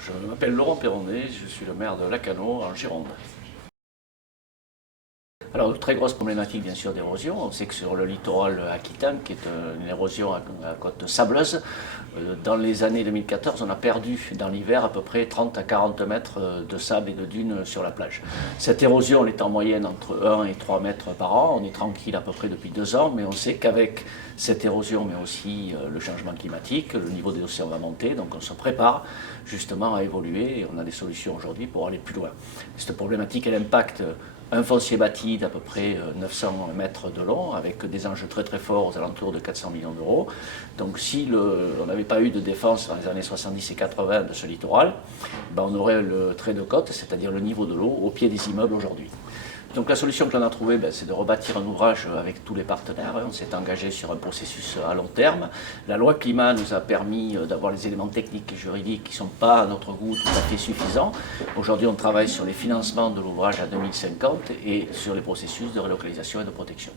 Je m'appelle Laurent Perronnet, je suis le maire de Lacanau en Gironde. Alors, très grosse problématique bien sûr d'érosion. On sait que sur le littoral aquitain, qui est une érosion à côte sableuse, dans les années 2014, on a perdu dans l'hiver à peu près 30 à 40 mètres de sable et de dunes sur la plage. Cette érosion, elle est en moyenne entre 1 et 3 mètres par an. On est tranquille à peu près depuis 2 ans, mais on sait qu'avec cette érosion, mais aussi le changement climatique, le niveau des océans va monter, donc on se prépare justement à évoluer et on a des solutions aujourd'hui pour aller plus loin. Cette problématique, elle impacte un foncier bâti d'à peu près 900 mètres de long, avec des enjeux très très forts aux alentours de 400 millions d'euros. Donc si on n'avait pas eu de défense dans les années 70 et 80 de ce littoral, ben on aurait le trait de côte, c'est-à-dire le niveau de l'eau au pied des immeubles aujourd'hui. Donc la solution que l'on a trouvée, c'est de rebâtir un ouvrage avec tous les partenaires. On s'est engagé sur un processus à long terme. La loi climat nous a permis d'avoir les éléments techniques et juridiques qui ne sont pas à notre goût tout à fait suffisants. Aujourd'hui, on travaille sur les financements de l'ouvrage à 2050 et sur les processus de relocalisation et de protection.